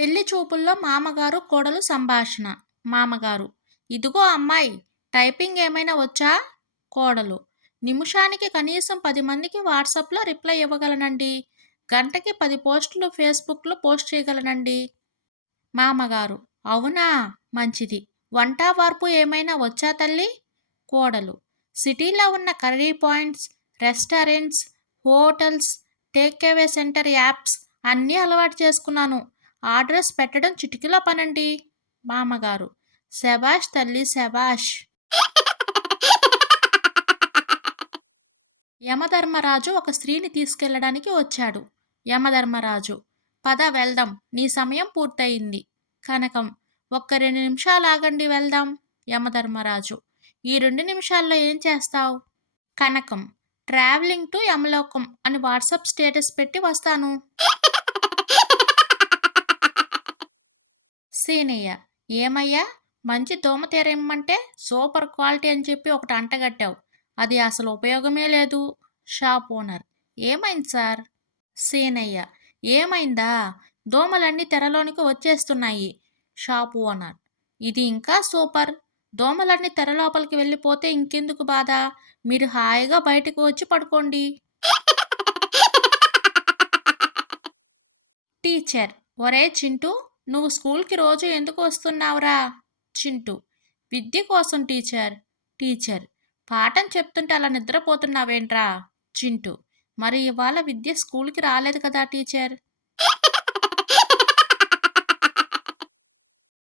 పెళ్లి చూపుల్లో మామగారు కోడలు సంభాషణ. మామగారు: ఇదిగో అమ్మాయి, టైపింగ్ ఏమైనా వచ్చా? కోడలు: నిమిషానికి కనీసం 10 మందికి వాట్సాప్లో రిప్లై ఇవ్వగలనండి. గంటకి 10 పోస్టులు ఫేస్బుక్లో పోస్ట్ చేయగలనండి. మామగారు: అవునా, మంచిది. వంట వార్పు ఏమైనా వచ్చా తల్లి? కోడలు: సిటీలో ఉన్న curry points, restaurants, hotels, take away centre apps అన్నీ అలవాటు చేసుకున్నాను. ఆర్డర్స్ పెట్టడం చిటికలో పనండి. మామగారు: శబాష్ తల్లి శబాష్. యమధర్మరాజు ఒక స్త్రీని తీసుకెళ్లడానికి వచ్చాడు. యమధర్మరాజు: పద వెళ్దాం, నీ సమయం పూర్తయింది. కనకం: ఒక్క 2 నిమిషాలు ఆగండి, వెళ్దాం. యమధర్మరాజు: ఈ 2 నిమిషాల్లో ఏం చేస్తావు? కనకం: ట్రావెలింగ్ టు యమలోకం అని వాట్సాప్ స్టేటస్ పెట్టి వస్తాను. సీనయ్య: ఏమయ్యా, మంచి దోమతెర ఇమ్మంటే సూపర్ క్వాలిటీ అని చెప్పి ఒకటి అంటగట్టావు. అది అసలు ఉపయోగమే లేదు. షాప్ ఓనర్: ఏమైంది సార్? సీనయ్య: ఏమైందా, దోమలన్నీ తెరలోనికి వచ్చేస్తున్నాయి. షాప్ ఓనర్: ఇది ఇంకా సూపర్. దోమలన్నీ తెర లోపలికి వెళ్ళిపోతే ఇంకెందుకు బాధ, మీరు హాయిగా బయటకు వచ్చి పడుకోండి. టీచర్: ఒరే చింటూ, నువ్వు స్కూల్కి రోజు ఎందుకు వస్తున్నావురా? చింటూ: విద్య కోసం టీచర్. టీచర్: పాఠం చెప్తుంటే అలా నిద్రపోతున్నావేంట్రా? చింటూ: మరి ఇవాళ విద్య స్కూల్కి రాలేదు కదా టీచర్.